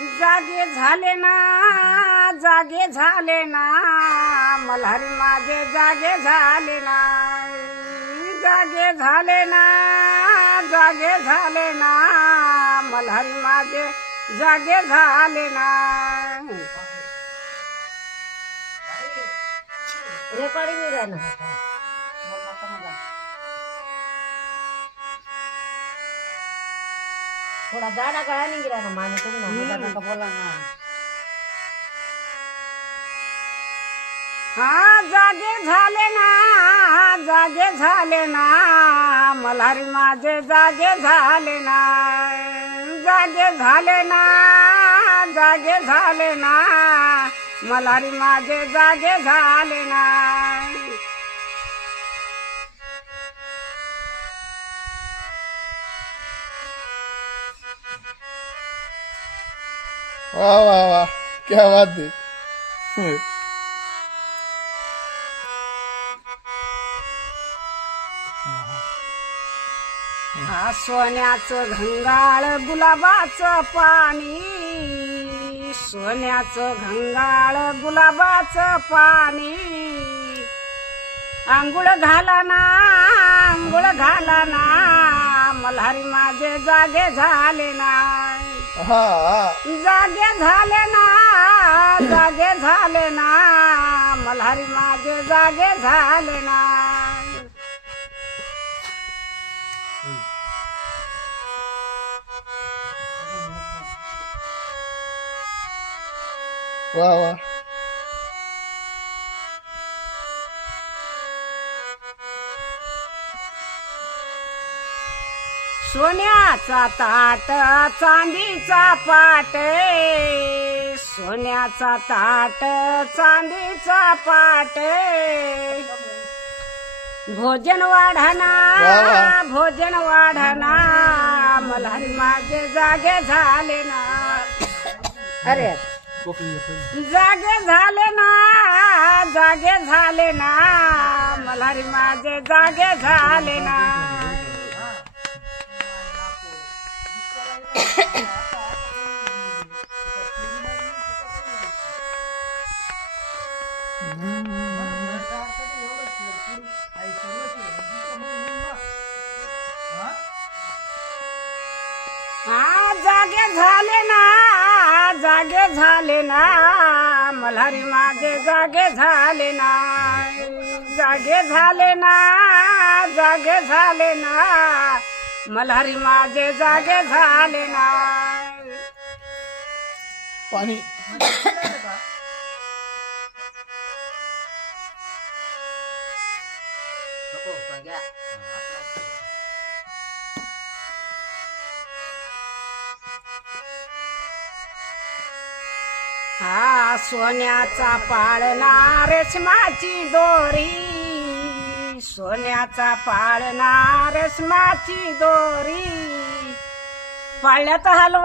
जागे झाले ना, जागे झाले ना, मल्हारी माझे जागे झाले ना, जागे झाले ना, जागे झाले ना, मल्हारी माझे जागे झाले ना. रेकॉर्डिंग आहे ना. थोडा गाडा गळा नाही गेला ना माने तुम्ही ना नका बोला ना. हा जागे झाले ना, जागे झाले ना, मल्हारी माझे जागे झाले ना, जागे झाले ना, जागे झाले ना, मल्हारी माझे जागे झाले ना. वाह वाह वाह, क्या बात है. हा सोन्याचं घंगाळ गुलाबाचं पाणी, सोन्याचं घंगाळ गुलाबाचं पाणी, आंघोळ घाला ना, आंघोळ घाला ना, मल्हारी माझे जागे झाले ना, जागे झाले ना, जागे झाले ना, मल्हारी माझे जागे झाले ना. वाह वाह. सोन्याचा ताट चांदीचा पाट, सोन्याचा ताट चांदीचा पाट, भोजन वाढना, भोजन वाढना, मल्हारी माझे जागे झाले ना. अरे जागे झाले ना, जागे झाले ना, मल्हारी माझे जागे झाले ना. हा जागे झाले ना, जागे झाले ना, मल्हारी माझे जागे झाले ना, जागे झाले ना, जागे झाले ना, मल्हारी माझे जागे झाले ना. पाणी. हा सोन्याचा पाळणा रेशमाची दोरी, सोन्याचा पाळणा रेशमाची दोरी, पाळण्यात हलवा